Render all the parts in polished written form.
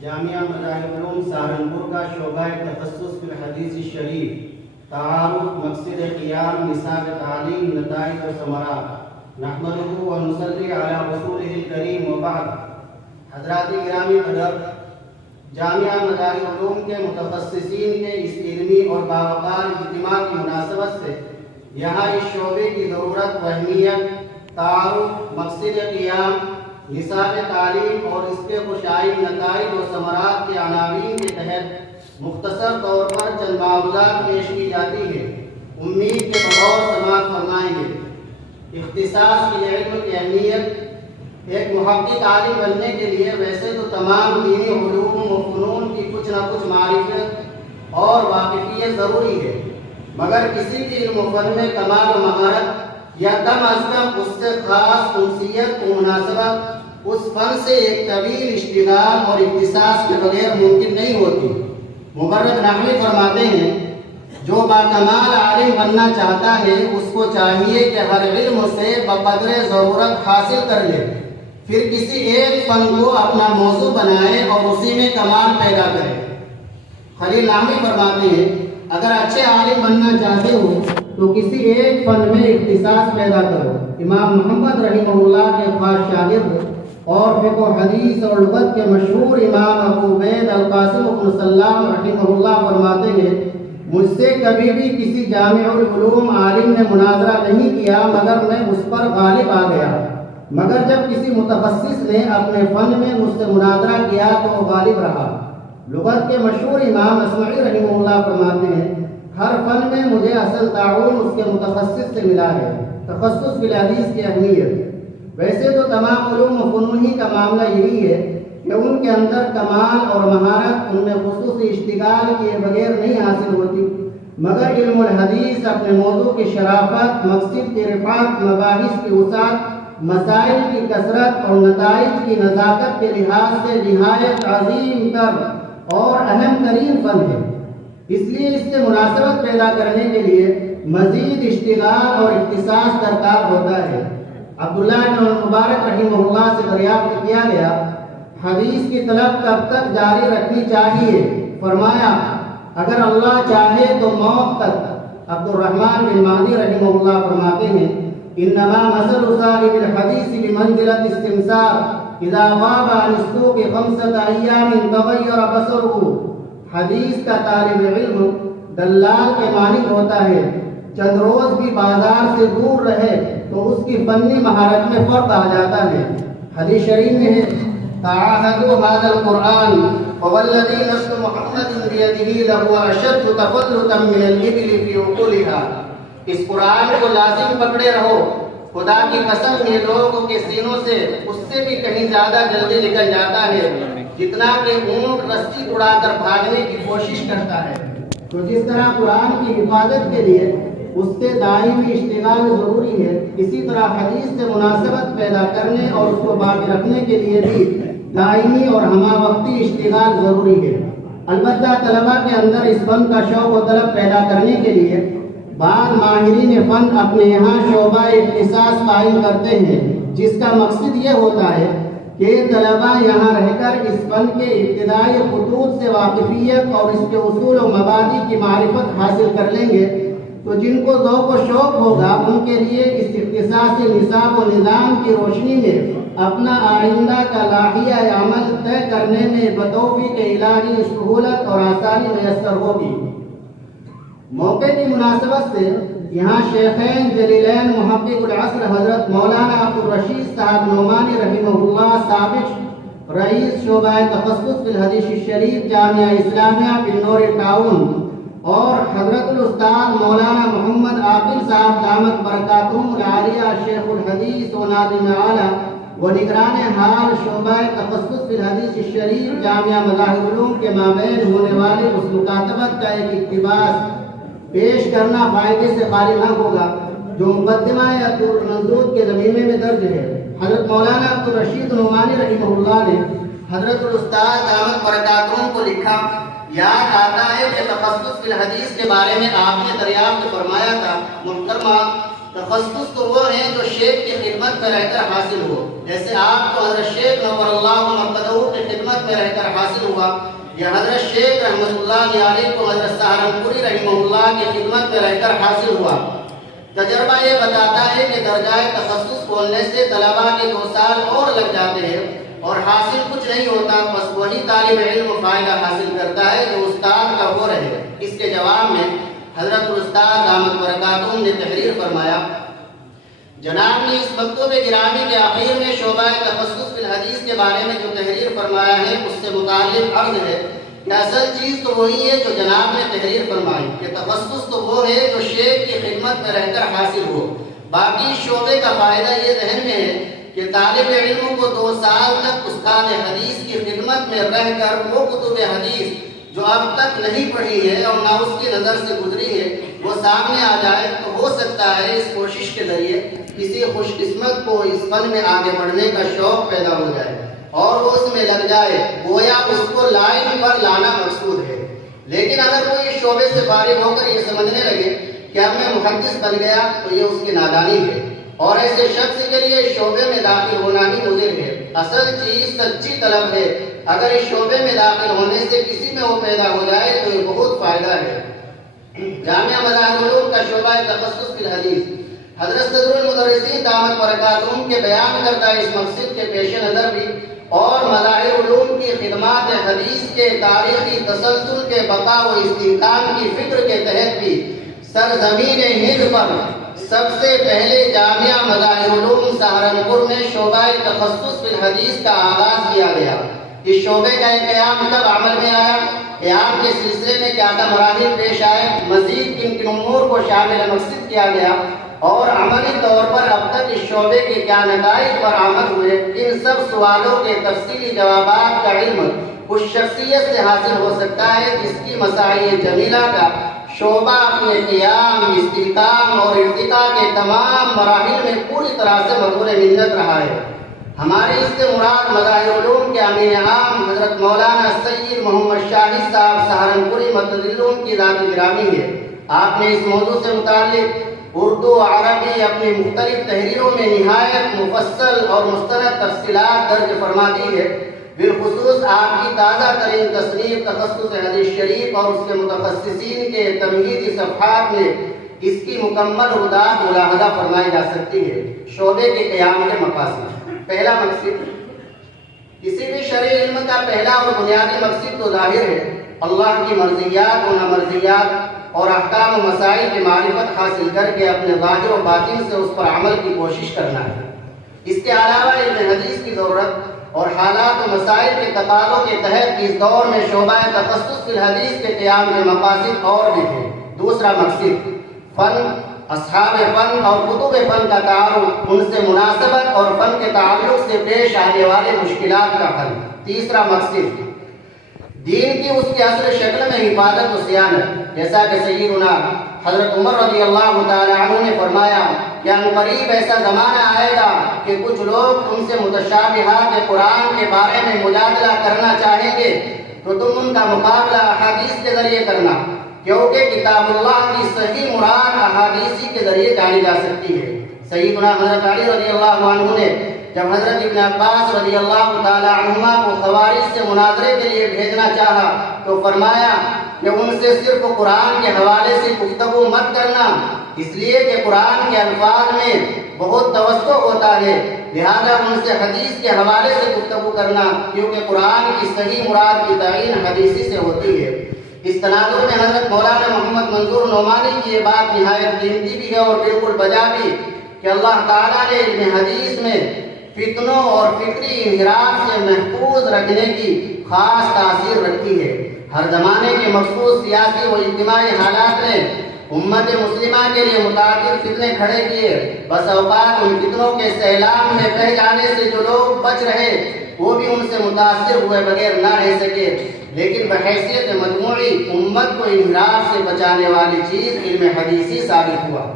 جامعہ مذاہب العلوم سہارنپور کا شعبہ تخصص فی الحدیث الشریف، تعارف، مقصد قیام، نصاب تعلیم، نتائج و ثمرات، نحمدہ و نصلی علی رسولہ الکریم وبعد۔ حضرات گرامی قدر، جامعہ مذاہب العلوم کے متخصصین کے اس علمی اور باوقار اجتماع کی مناسبت سے یہاں اس شعبے کی ضرورت و اہمیت، تعارف، مقصد قیام، نصاب تعلیم اور اس کے خوشائن نتائج و ثمرات کے عناوین کے تحت مختصر طور پر چند معروضات پیش کی جاتی ہے۔ امید کے بغور سماعت فرمائیں گے۔ اختصاص کی علم کی اہمیت۔ ایک محقق عالم بننے کے لیے ویسے تو تمام دینی علوم و فنون کی کچھ نہ کچھ معرفت اور واقفیت ضروری ہے، مگر کسی بھی علم و فن میں کمال و مہارت یا کم از کم اس سے خاص انسیت و مناسبت اس فن سے ایک طویل اشتغال اور اختصاص کے بغیر ممکن نہیں ہوتی۔ مبرد نحوی فرماتے ہیں، جو باکمال عالم بننا چاہتا ہے اس کو چاہیے کہ ہر علم سے بقدر ضرورت حاصل کر لے، پھر کسی ایک فن کو اپنا موضوع بنائے اور اسی میں کمال پیدا کرے۔ خلیل نحوی فرماتے ہیں، اگر اچھے عالم بننا چاہتے ہو تو کسی ایک فن میں اختصاص پیدا کرو۔ امام محمد رحمہ اللہ کے خاص شاگرد اور فقہ و حدیث اور لغت کے مشہور امام ابو عبید القاسم بن سلام رحمہ اللہ فرماتے ہیں، مجھ سے کبھی بھی کسی جامع العلوم عالم نے مناظرہ نہیں کیا مگر میں اس پر غالب آ گیا، مگر جب کسی متخصص نے اپنے فن میں مجھ سے مناظرہ کیا تو وہ غالب رہا۔ لغت کے مشہور امام اصمعی رحمہ اللہ فرماتے ہیں، ہر فن میں مجھے اصل تعاون اس کے متخصص سے ملا ہے۔ تخصص فی الحدیث کی اہمیت۔ ویسے تو تمام علوم و فنون ہی کا معاملہ یہی ہے کہ ان کے اندر کمال اور مہارت ان میں خصوصی اشتغال کیے بغیر نہیں حاصل ہوتی، مگر علم الحدیث اپنے موضوع کی شرافت، مقصد کی رفعت، مباحث کی وسعت، مسائل کی کثرت اور نتائج کی نزاکت کے لحاظ سے نہایت عظیم تر اور اہم ترین فن ہے۔ اس لیے اس سے مناسبت پیدا کرنے کے لیے مزید اشتغال اور اختصاص درکار ہوتا ہے۔ عبداللہ بن مبارک رحمہ اللہ سے دریافت کیا گیا، حدیث کی طلب کب تک جاری رکھنی چاہیے؟ فرمایا، اگر اللہ چاہے تو موت تک۔ عبد الرحمن بن مہدی رحمہ اللہ فرماتے ہیں، انما مثل صاحب الحدیث بمنزلۃ استمسار اذا غاب عن السوق 5 ایام تغیر بصره۔ حدیث کا طالب علم دلال کے مانند ہوتا ہے، چند روز بھی بازار سے دور رہے تو اس کی فنی مہارت میں فرق آ جاتا ہے۔ حدیث شریف میں ہے، تعاہدوا هذا القرآن فوالذی نفس محمد بیدہ لہو اشد تفلتا من الابل فی عقولها۔ اس قرآن کو لازم پکڑے رہو، خدا کی قسم یہ لوگوں کے سینوں سے اس سے بھی کہیں زیادہ جلدی نکل جاتا ہے جتنا کہ اونٹ رسی اڑا کر بھاگنے کی کوشش کرتا ہے۔ تو جس طرح قرآن کی حفاظت کے لیے اس سے دائمی اشتغال ضروری ہے، اسی طرح حدیث سے مناسبت پیدا کرنے اور اس کو باقی رکھنے کے لیے بھی دائمی اور ہمہ وقتی اشتغال ضروری ہے۔ البتہ طلباء کے اندر اس فن کا شوق و طلب پیدا کرنے کے لیے بعض ماہرین فن اپنے یہاں شعبہ اختصاص قائم کرتے ہیں، جس کا مقصد یہ ہوتا ہے کہ طلباء یہاں رہ کر اس فن کے ابتدائی خطوط سے واقفیت اور اس کے اصول و مبادئ کی معرفت حاصل کر لیں گے تو جن کو ذوق و شوق ہوگا ان کے لیے اس اختصاصی نصاب و نظام کی روشنی میں اپنا آئندہ کا لاحیہ عمل طے کرنے میں بتوفیق الہی سہولت اور آسانی میسر ہوگی۔ موقع کی مناسبت سے یہاں شیخین جلیلین محقق العصر حضرت مولانا عبدالرشید صاحب نعمانی رحمہ اللہ سابق رئیس شعبہ تخصص فی الحدیث الشریف جامعہ اسلامیہ بنور ٹاؤن اور حضرت الاستاذ مولانا محمد عاقل صاحب دامت برکاتہم العالیہ شیخ الحدیث و ناظم اعلیٰ و نگران حال شعبہ تخصص فی الحدیث الشریف جامعہ مذاہب العلوم کے مابین ہونے والے اس مکاتبت کا ایک اقتباس پیش کرنا فائدے سے خالی نہ ہوگا، جو مقدمہ یا منظور کے ضمیمے میں درج ہے۔ حضرت مولانا عبدالرشید نعمانی رحمہ اللہ نے حضرت الاستاذ دامت برکاتہم کو لکھا، یاد آتا ہے کہ تخصص فی الحدیث کے بارے میں آپ نے دریافت فرمایا تھا، محترمہ تخصص تو وہ ہیں جو شیخ کی خدمت میں رہ کر حاصل ہو، جیسے آپ کو حضرت شیخ نور اللہ مرقدہ کی خدمت میں رہ کر حاصل ہوا، یا حضرت شیخ رحمۃ اللہ علیہ کو حضرت سہارنپوری رحمہ اللہ کی خدمت میں رہ کر حاصل ہوا۔ تجربہ یہ بتاتا ہے کہ درجہ تخصص کھولنے سے طلباء کے 2 سال اور لگ جاتے ہیں اور حاصل کچھ نہیں ہوتا، بس وہی طالب علم فائدہ حاصل کرتا ہے جو استاد کا ہو رہے۔ اس کے جواب میں حضرت الاستاذ دامت برکاتہم نے تحریر فرمایا، جناب نے اس مکتوب گرامی کے آخر میں شعبہ تخصص فی الحدیث کے بارے میں جو تحریر فرمایا ہے اس سے متعلق عرض ہے کہ اصل چیز تو وہی ہے جو جناب نے تحریر فرمائی کہ تخصص تو وہ ہے جو شیخ کی خدمت میں رہ کر حاصل ہو۔ باقی شعبے کا فائدہ یہ ذہن میں ہے کہ طالب علم کو 2 سال تک استاد حدیث کی خدمت میں رہ کر وہ کتب حدیث جو اب تک نہیں پڑھی ہے اور نہ اس کی نظر سے گزری ہے وہ سامنے آ جائے، تو ہو سکتا ہے اس کوشش کے ذریعے کسی خوش قسمت کو اس فن میں آگے بڑھنے کا شوق پیدا ہو جائے اور وہ اس میں لگ جائے، گویا اس کو لائن پر لانا مقصود ہے۔ لیکن اگر وہ اس شعبے سے فارغ ہو کر یہ سمجھنے لگے کہ اب میں محدث بن گیا تو یہ اس کی نادانی ہے، اور ایسے شخص کے لیے اس شعبے میں داخل ہونا ہی مضر ہے۔ اصل چیز سچی طلب ہے، اگر اس شعبے میں داخل ہونے سے کسی میں وہ پیدا ہو جائے تو یہ بہت فائدہ ہے۔ جامعہ مظاہر العلوم کا شعبہ تخصص فی الحدیث حضرت صدر المدرسین دامت برکاتہم کے بیان کردہ اس مقصد کے پیش نظر بھی اور مظاہر علوم کی خدمات حدیث کے تاریخی تسلسل کے بقا و استحکام کی فکر کے تحت بھی سرزمین ہند پر سب سے پہلے جامعہ مظاہر علوم سہارنپور میں شعبہ تخصص فی الحدیث کا آغاز کیا گیا۔ اس شعبے کا قیام کب عمل میں آیا، قیام کے سلسلے میں کیا مراحل پیش آئے، مزید کن کن امور کو شامل مقصد کیا گیا اور عملی طور پر اب تک اس شعبے کے کیا نتائج پر عمل ہوئے، ان سب سوالوں کے تفصیلی جوابات کا علم اس شخصیت سے حاصل ہو سکتا ہے جس کی مساعی جمیلہ کا شعبہ اپنے قیام، استحکام اور ارتقاء کے تمام مراحل میں پوری طرح سے مغرور منت رہا ہے۔ ہمارے اس سے مراد مظاہر علوم کے امین عام حضرت مولانا سید محمد شاہد صاحب سہارنپوری مددلون کی ذات گرامی ہے۔ آپ نے اس موضوع سے متعلق اردو عربی اپنی مختلف تحریروں میں نہایت مفصل اور مستند تفصیلات درج فرما دی ہے۔ بالخصوص آپ کی تازہ ترین تصنیف تخصص حدیث شریف اور اس کے متخصصین کے تمہیدی صفحات میں اس کی مکمل وضاحت ملاحظہ فرمائی جا سکتی ہے۔ شعبے کے قیام کے مقاصد۔ پہلا مقصد، کسی بھی شرعی علم کا پہلا اور بنیادی مقصد تو ظاہر ہے، اللہ کی مرضیات و نامرضیات اور احکام و مسائل کی معرفت حاصل کر کے اپنے ظاہر و باطن سے اس پر عمل کی کوشش کرنا ہے۔ اس کے علاوہ علم حدیث کی ضرورت اور حالات و مسائل کے تقاضوں کے تحت اس دور میں شعبہ تخصص فی الحدیث کے قیام کے مقاصد اور بھی ہیں۔ دوسرا مقصد، فن، اصحاب فن اور کتب فن کا تعارف، ان سے مناسبت اور فن کے تعلق سے پیش آنے والے مشکلات کا حل۔ تیسرا مقصد، دین کی اس کی اصل شکل میں حفاظت و صیانت، جیسا کہ سیدنا حضرت عمر رضی اللہ تعالی عنہ نے فرمایا کہ عنقریب ایسا زمانہ آئے گا کہ کچھ لوگ تم سے متشابہات قرآن کے بارے میں مجادلہ کرنا چاہیں گے تو تم ان کا مقابلہ احادیث کے ذریعے کرنا، کیونکہ کتاب اللہ کی صحیح مراد احادیثی کے ذریعے جانی جا سکتی ہے۔ سیدنا حضرت علی رضی اللہ عنہ نے جب حضرت ابن عباس رضی اللہ تعالی عنہما کو خوارج سے مناظرے کے لیے بھیجنا چاہا تو فرمایا کہ ان سے صرف قرآن کے حوالے سے گفتگو مت کرنا، اس لیے کہ قرآن کے الفاظ میں بہت توسع ہوتا ہے، لہذا ان سے حدیث کے حوالے سے گفتگو کرنا، کیونکہ قرآن کی صحیح مراد کی تعین حدیثی سے ہوتی ہے۔ اس تناظر میں حضرت مولانا محمد منظور نعمانی کی یہ بات نہایت قیمتی بھی ہے اور بالکل بجا بھی کہ اللہ تعالیٰ نے علم حدیث میں فتنوں اور فکری انحراف سے محفوظ رکھنے کی خاص تاثیر رکھی ہے۔ ہر زمانے کے مخصوص سیاسی و اجتماعی حالات نے امت مسلمہ کے لیے متعدد فتنے کھڑے کیے، بس اوقات ان فتنوں کے سیلاب میں بہہ جانے سے جو لوگ بچ رہے وہ بھی ان سے متاثر ہوئے بغیر نہ رہ سکے، لیکن بحیثیت مجموعی امت کو انحراف سے بچانے والی چیز علم حدیثی ثابت ہوا۔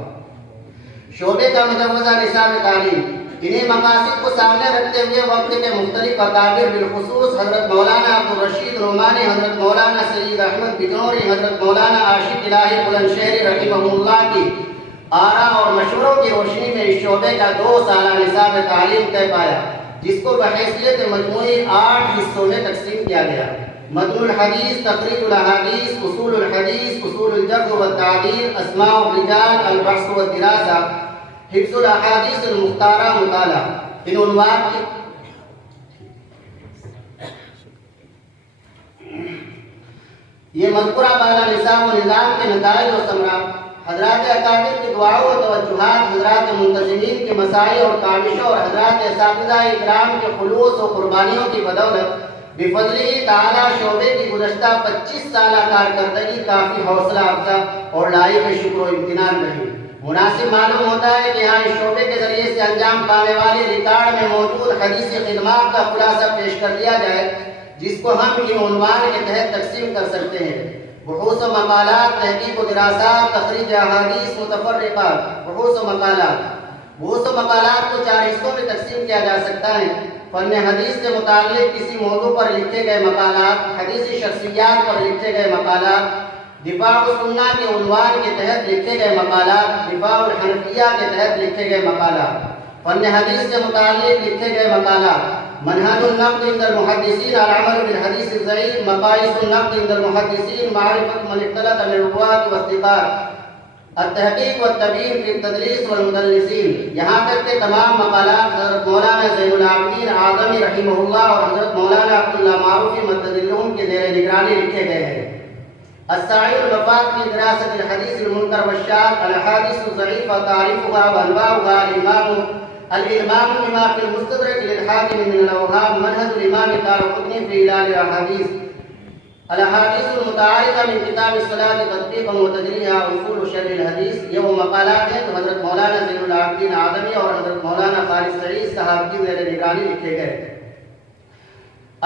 شعبے کا مجوزہ نصاب تعلیم، انہیں مقاصد کو سامنے رکھتے ہوئے وقت کے مختلف اکابر بالخصوص حضرت مولانا عبدالرشید نعمانی، حضرت مولانا سید احمد بجنوری، حضرت مولانا عاشق الہی بلند شہری رحمہ اللہ کی آرا اور مشوروں کی روشنی میں اس شعبے کا 2 سالہ نصاب تعلیم طے پایا، جس کو بحیثیت مجموعی 8 حصوں میں تقسیم کیا گیا: متن الحدیث، تخریج الاحادیث، اصول الحدیث، اصول الجرح والتعدیل، اسماء الرجال، البحث والدراسہ، حفظ الاحادیث المختارہ، مطالعہ۔ ان عنوان کی یہ مذکورہ بالا نصاب و نظام کے نتائج و ثمرات حضرات اکابر کی دعاؤں و توجہات، حضرات منتظمین کے مسائل اور کاوشوں اور حضرات اساتذہ اکرام کے خلوص و قربانیوں کی بدولت بفضلہ تعالی شعبے کی گزشتہ 25 سالہ کارکردگی کافی حوصلہ افزا اور لائق شکر و امتنان رہی۔ مناسب معلوم ہوتا ہے کہ یہاں اس شعبے کے ذریعے سے انجام پانے والی ریکارڈ میں موجود حدیثی خدمات کا خلاصہ پیش کر دیا جائے، جس کو ہم ان عنوان کے تحت تقسیم کر سکتے ہیں: بحوث و مقالات، تحقیق و دراسات، تخریج احادیث متفرقات۔ بحوث و مقالات کو 4 حصوں میں تقسیم کیا جا سکتا ہے: فن حدیث سے متعلق کسی موضوع پر لکھے گئے مقالات، حدیثی شخصیات پر لکھے گئے مقالات، دفاع السنہ کے عنوان کے تحت لکھے گئے مقالات، دفاع الحنفیہ کے تحت لکھے گئے مقالات۔ فن حدیث سے متعلق لکھے گئے مقالات: منہج النقد عند المحدثین العمل بالحدیث الضعیف، مقایس النقد عند المحدثین، معرفت من اختلط من الرواة والثقات، التحقیق والتبیین فی التدلیس والمدلسین۔ یہاں تک کہ تمام مقالات حضرت مولانا زین العابدین اعظمی رحمہ اللہ اور حضرت مولانا عبداللہ معروفی مددلہم کے زیر نگرانی لکھے گئے ہیں۔ السعی المفاد في دراسة الحديث المنكر والشاذ، الأحاديث الضعيفة تعريفها وأنواعها، الإلمام بما في المستدرك للحاكم من الأوهام، منهج الإمام الدارقطني في علل الأحاديث، الأحاديث المتعارضة من كتاب الصلاة تطبيقا وتجريها، أصول شرح الحديث۔ یہ وہ مقالات ہیں جو حضرت مولانا زین العابدین اعظمی اور حضرت مولانا خالد سعید صاحب کی زیر نگرانی لکھے گئے۔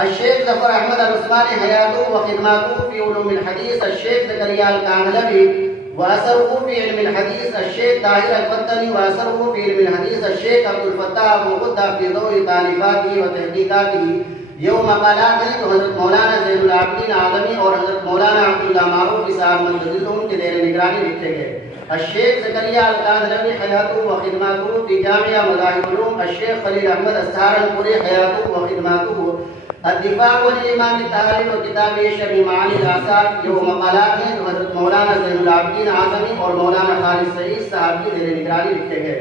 الشیخ ظفر احمد العثمانی حیاتہ و خدماتہ فی علوم الحدیث، الشیخ زکریا الکاندھلوی واثرہ فی علم الحدیث، الشیخ طاہر الفتنی واثرہ فی علم الحدیث، الشیخ عبد الفتاح ابو غدہ فی ضوء تالیفاتہ و تحقیقاتہ۔ یہ وہ مقالات ہیں جو حضرت مولانا زین العابدین اعظمی اور حضرت مولانا عبداللہ معروفی صاحب مددلہم کے زیر نگرانی لکھے گئے۔ الشیخ زکریا الکاندھلوی حیاتہ و خدماتہ فی جامعہ مذاہب العلوم، الشیخ خلیل احمد السہارنپوری حیاتہ و خدماتہ، الدفاع والإمام التعارف و کتاب شرح معانی الآثار۔ یہ وہ مقالات ہیں جو حضرت مولانا زین العابدین اعظمی اور مولانا خالد سعید صاحب کی زیر نگرانی لکھے گئے۔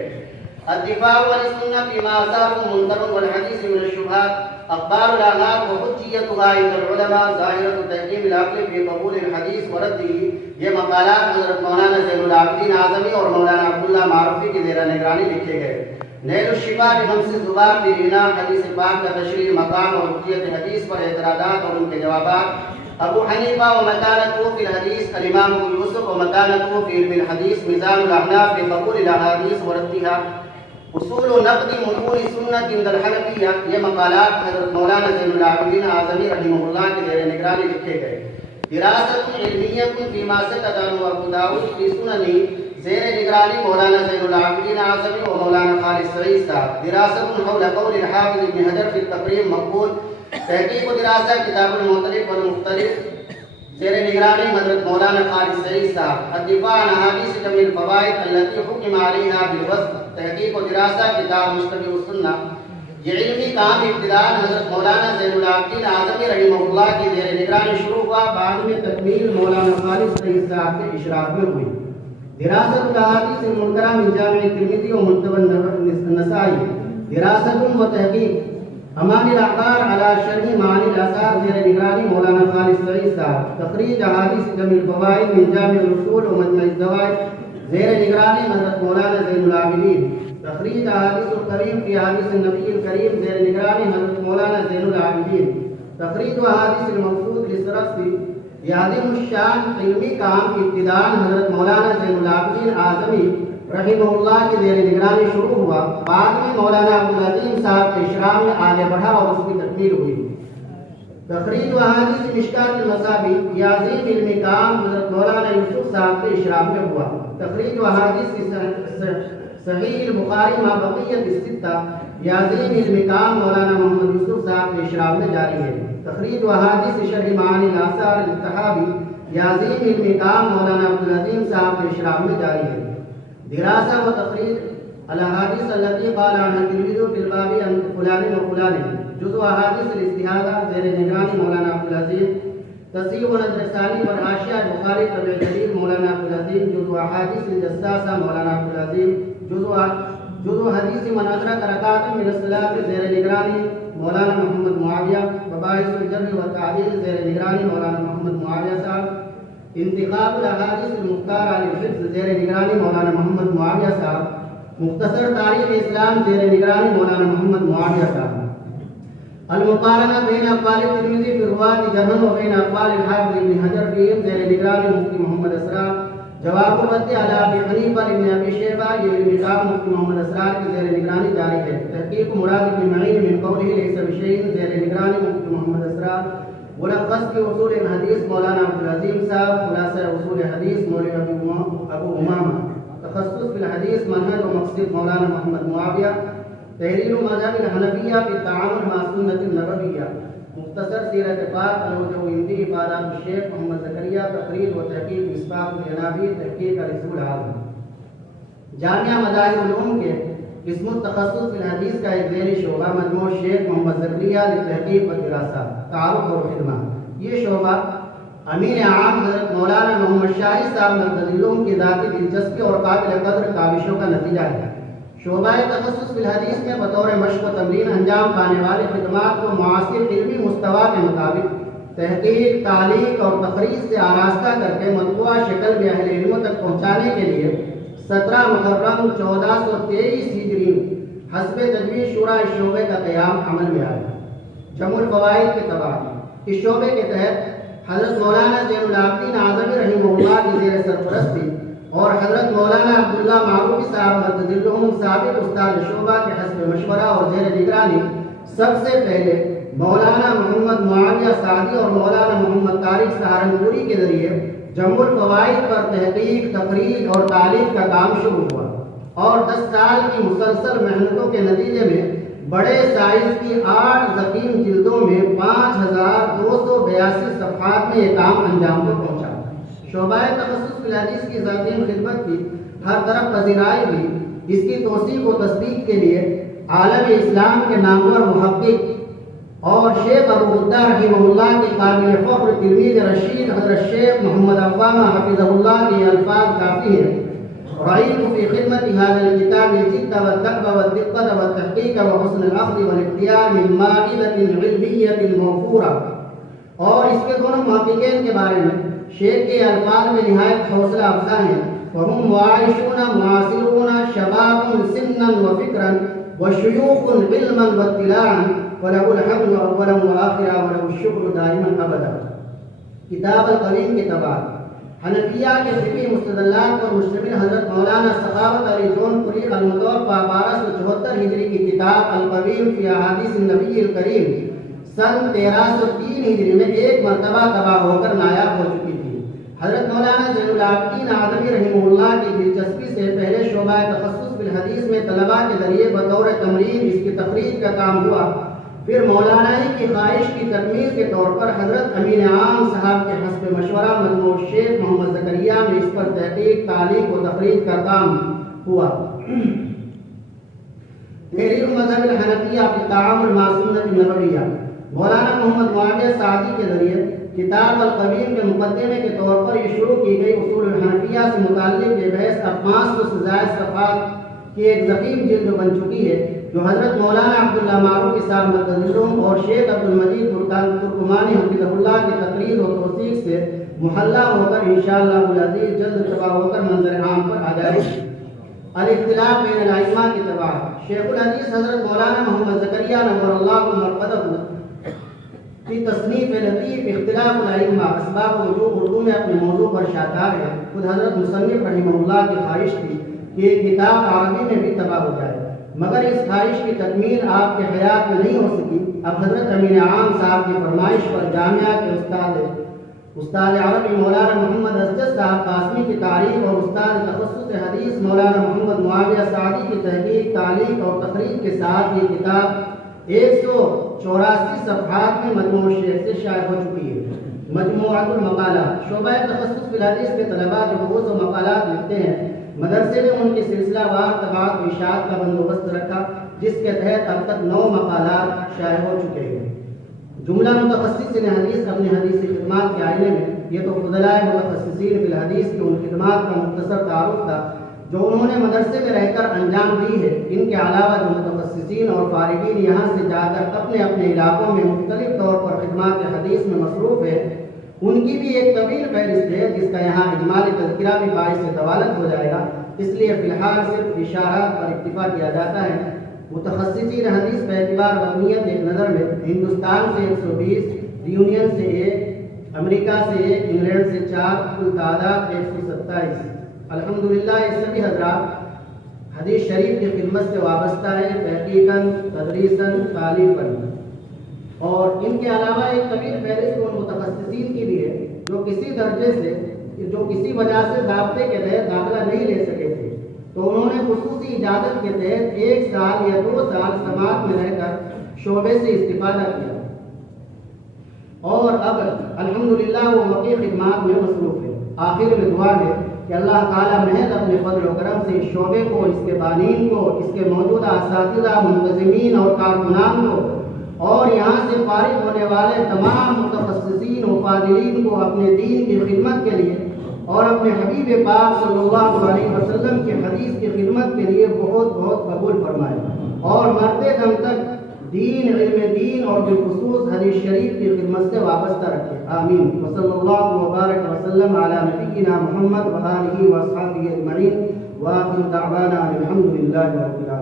الدفاع والسنہ فيما آثاره منکر والحدیث من الشبہات، اخبار الآحاد وحجیتها عند العلماء، ظاہرۃ تحکیم العقل في قبول الحدیث ورده۔ یہ مقالات حضرت مولانا زین العابدین اعظمی اور مولانا عبداللہ معروفی کی زیر نگرانی لکھے گئے۔ نیل الشفا بخمس الزبار فی غنا حدیث پاک کا تشریح مقام اور حجیت حدیث پر اعتراضات اور ان کے جوابات، ابو حنیفہ و مکانتہ فی الحدیث، الامام ابو یوسف و مکانتہ فی علم الحدیث، میزان الاحناف فی قبول الاحادیث وردها، اصول و نقد متون سنت عند الحنفیہ۔ یہ مقالات حضرت مولانا زین العابدین اعظمی رحمہ اللہ کے زیر نگرانی لکھے گئے۔ دراست علمیت فیما سکت عنہ ابو داؤد فی سننہ، زیر نگرانی مولانا زین العابدین اعظمی و مولانا خالد سعید صاحب۔ دراست حول قول الحافظ ابن حجر فی التقریب مقبول، تحقیق و دراسہ کتاب المختلف والمختلف، زیر نگرانی حضرت مولانا خالد سعید صاحب۔ الدفاع عن احادیث جمع الفوائد التي حکم علیہا بالوصف، تحقیق و دراسہ کتاب مشتبہ السنہ۔ یہ علمی کام ابتداء حضرت مولانا زین العابدین اعظمی رحمہ اللہ کی زیر نگرانی شروع ہوا، بعد میں تکمیل مولانا خالد سعید صاحب کے اشراف میں ہوئی۔ دراست الاحادیث المنکرہ من جامع الترمذی و منتبہ النسائی، دراست و تحقیق امان الاحبار علی شرح معانی الاثار، زیر نگرانی مولانا خالد سعید صاحب۔ تخریج احادیث جمع الفوائد من جامع الاصول و مجمع الزوائد، زیر نگرانی حضرت مولانا زین العابدین۔ تخریج احادیث الکریم فی احادیث النبی الکریم، زیر نگرانی حضرت مولانا زین العابدین۔ تخریج احادیث الموصول للسرخسی، یہ عظیم الشان علمی کام ابتداء حضرت مولانا زین العابدین اعظمی رحمہ اللہ کی زیر نگرانی شروع ہوا، بعد میں مولانا عبدالعظیم صاحب کے اشراف میں آگے بڑھا اور اس کی تکمیل ہوئی۔ تخریج احادیث مشکات المصابیح، یہ عظیم علمی کام حضرت مولانا یوسف صاحب کے اشراف میں ہوا۔ تخریج احادیث صحیح البخاری ما بقیت الستہ، یہ عظیم علمی کام مولانا محمد یوسف صاحب کے اشراف میں جاری ہے۔ تخریج احادیث شرح معانی الاثار الاتحادی، یہ عظیم علمی کام مولانا عبدالعظیم صاحب کے اشراف میں جاری ہے۔ دراسة وتقرير الأحاديث التي قال عنها الترمذي في الباب عن فلان وفلان. جزء أحاديث الاستهاضة زیر نگرانی مولانا عبدالعزیز. تصحیح و نظر ثانی پر حاشیہ بخاری طبع جلیل مولانا عبدالعزیز. جزء احادیث الجساسہ مولانا عبدالعزیز. جزء حدیث من ادرک رکعۃ من الصلاۃ زیر نگرانی مولانا محمد معاویہ. مباحث الجرح والتعدیل زیر نگرانی مولانا محمد معاویہ صاحب. انتخاب الاحادیث المختار علی الحفظ زیر نگرانی مولانا محمد معاویہ صاحب. مختصر تاریخ اسلام زیر نگرانی مولانا محمد معاویہ صاحب. المقارنہ بین اقوال ترمذی فی رواۃ جرح و بین اقوال الحافظ ابن حجر فیہم زیر نگرانی مفتی محمد اسرار. جواب الرد علی ابی حنیفہ ابن ابی شیبہ یہ نظام مفتی محمد اسرار کی زیر نگرانی جاری ہے. تحقیق مراد بن معین من قولہ لیس بشیء زیر نگرانی مفتی محمد اسرار. ملخص کی اصول حدیث مولانا عبدالعظیم صاحب. خلاصہ اصول حدیث مولوی ابو امامہ. تخصص فی الحدیث منہج و مقصد مولانا محمد معاویہ. تحریر مذہب الحنفیہ فی التعامل مع سنت النبویہ. مختصر سیرت پاک الوجوہندی. افادات الشیخ محمد زکریا. تقریر و تحقیق مصباح الجنابی. تحقیق رسول عالم. جامعہ مظاہر العلوم کے قسم التخصص فی الحدیث کا ایک ذیلی شعبہ مجموع شیخ محمد زکریا لتحقیق و دراسہ تعارف اور خدمہ. یہ شعبہ امین عام حضرت مولانا محمد شاہی صاحب مددلوم کی ذاتی دلچسپی اور قابل قدر کاوشوں کا نتیجہ ہے. شعبہ تخصص فی الحدیث میں بطور مشق و تمرین انجام پانے والی خدمات کو معاصر علمی مستویٰ کے مطابق تحقیق، تعلیق اور تقریر سے آراستہ کر کے مطبوعہ شکل میں اہل علموں تک پہنچانے کے لیے 17 محرم 1423 ہجری حسب تجویز شورا اس شعبے کا قیام عمل میں آیا. جمع الفوائد کے تبادل. اس شعبے کے تحت حضرت مولانا زین العابدین اعظمی رحمہ اللہ کی زیر سرپرستی اور حضرت مولانا عبداللہ معروفی صاحب مددلہم سابق استاد شعبہ کے حسب مشورہ اور زیر نگرانی سب سے پہلے مولانا محمد معاویہ سعدی اور مولانا محمد طارق سہارنپوری کے ذریعے جمع الفوائد پر تحقیق، تقریر اور تعلیق کا کام شروع ہوا اور 10 سال کی مسلسل محنتوں کے نتیجے میں بڑے سائز کی 8 ضخیم جلدوں میں 5282 صفحات میں یہ کام انجام کو پہنچا. شعبہ تخصص فی الحدیث کی ذاتین خدمت کی ہر طرف پذیرائی ہوئی. اس کی توثیق و تصدیق کے لیے عالم اسلام کے نامور محقق اور شیخ ابو الدہ رحمہ اللہ کے قابل فخر تلمیذ رشید حضرت شیخ محمد عوامہ حفظہ اللہ کے الفاظ کافی ہیں. رأيت في خدمة هذا الكتاب الجد والدقة والدقة والتحقيق وحسن الأخذ والاختيار من مائدة علمية موفورة. اور اس کے دونوں محققین کے بارے میں شیخ کے الفاظ میں نہایت حوصلہ افزا ہیں. وهم معايشون معاصرون شباب سنا وفكرا وشيوخ علما واطلاعا وله الحمد اولا واخرا وله الشكر دائما ابدا. کتاب القویم کے تبادل. حنفیہ کے فقہی مستدلات پر مشتمل حضرت مولانا سخاوت علی جون پوری المتوفى 1274 ہجری کی کتاب القویم فی احادیث النبی الکریم سن 1303 ہجری میں ایک مرتبہ طبع ہو کر نایاب ہو چکی تھی. حضرت مولانا زین العابدین اعظمی رحمہ اللہ کی دلچسپی سے پہلے شعبہ تخصص فی الحدیث میں طلباء کے ذریعے بطور تمرین اس کی تقریر کا کام ہوا. پھر مولانا کی خواہش کی تکمیل کے طور پر حضرت امین عام صاحب کے حسب مشورہ مجموع شیخ محمد زکریا میں اس پر تحقیق، تعلیق و تقریر کا کام ہوا. تحریر مذہب الحنفیہ فی التعامل مع سنت النبویہ. مولانا محمد معاویہ سعدی کے ذریعے کتاب القویم کے مقدمے کے طور پر یہ شروع کی گئی اصول الحنفیہ سے متعلق یہ بحث اب 500 سے زائد صفحات کی ایک ضخیم جلد بن چکی ہے، جو حضرت مولانا عبداللہ معروفی صاحب مددلہم اور شیخ عبدالمجید ترکمانی حفظہ اللہ کی تقریر و توثیق سے محلہ ہو کر انشاءاللہ العزیز جلد طبع ہو کر منظر عام پر آ جائے گی. الاختلاف بین الائمہ کی تباہ. شیخ الحدیث حضرت مولانا محمد زکریا نور اللہ مرقدہ کی تصنیف لطیف اختلاف الائمہ اسباب وجوہ اردو میں اپنے موضوع پر شاہکار ہے. خود حضرت مصنف رحمہ اللہ کی خواہش تھی کہ یہ کتاب عربی میں بھی طبع ہو جائے، مگر اس خواہش کی تکمیل آپ کے حیات میں نہیں ہو سکی. اب حضرت امین عام صاحب کی فرمائش پر جامعہ کے استاد عربی مولانا محمد اسجد صاحب قاسمی کی تعریف اور استاد تخصص حدیث مولانا محمد معاویہ سعدی کی تحقیق، تعلیق اور تقریر کے ساتھ یہ کتاب 184 صفحات میں مجموع شیخ سے شائع ہو چکی ہے. مجموعۃ المقالات. شعبہ تخصص فی الحدیث کے طلباء جو بحوث و مقالات لکھتے ہیں مدرسے نے ان کی سلسلہ وار طباعت و اشاعت کا بندوبست رکھا، جس کے تحت اب تک 9 مقالات شائع ہو چکے ہیں۔ جملہ متخصصین حدیث اپنی حدیثی خدمات کے آئینے میں، یہ تو فضلاء متخصصین فی الحدیث کی ان خدمات کا مختصر تعارف تھا جو انہوں نے مدرسے میں رہ کر انجام دی ہے۔ ان کے علاوہ جو متخصصین اور فارغین یہاں سے جا کر اپنے اپنے علاقوں میں مختلف طور پر خدمات حدیث میں مصروف ہے، ان کی بھی ایک طویل فہرست ہے جس کا یہاں اجمالی تذکرہ بھی باعث طوالت ہو جائے گا، اس لیے فی الحال صرف اشارات پر اکتفا کیا جاتا ہے۔ متخصصین حدیث پر اعتبار وطنیت ایک نظر میں ہندوستان سے 120، ریونین سے 1، امریکہ سے 1، انگلینڈ سے 4، کل تعداد 127۔ الحمدللہ یہ سبھی حضرات حدیث شریف کی خدمت سے وابستہ ہے، تحقیقاً، تدریساً، تعلیماً، اور ان کے علاوہ ایک طویل فہرست ان متخصصین کی بھی ہے جو کسی درجے سے، جو کسی وجہ سے ضابطے کے تحت داخلہ نہیں لے سکے تھے، تو انہوں نے خصوصی اجازت کے تحت 1 سال یا 2 سال سماعت میں رہ کر شعبے سے استفادہ کیا، اور اب الحمدللہ وہ وقی خدمات میں مصروف ہے۔ آخر میں دعا ہے کہ اللہ تعالیٰ محض اپنے فضل و کرم سے اس شعبے کو، اس کے بانین کو، اس کے موجودہ اساتذہ، منتظمین اور کارکنان کو، اور یہاں سے فارغ ہونے والے تمام متخصصین و فاضلین کو اپنے دین کی خدمت کے لیے اور اپنے حبیب پاک صلی اللہ علیہ وسلم کی حدیث کی خدمت کے لیے بہت بہت قبول فرمائے، اور مرتے دم تک دین، علم دین اور بالخصوص حدیث شریف کی خدمت سے وابستہ رکھے، آمین۔ وصلی اللہ وبارک وسلم علی نبینا محمد و آلہ و اصحابہ اجمعین، وآخر دعوانا الحمد للہ رب العالمین۔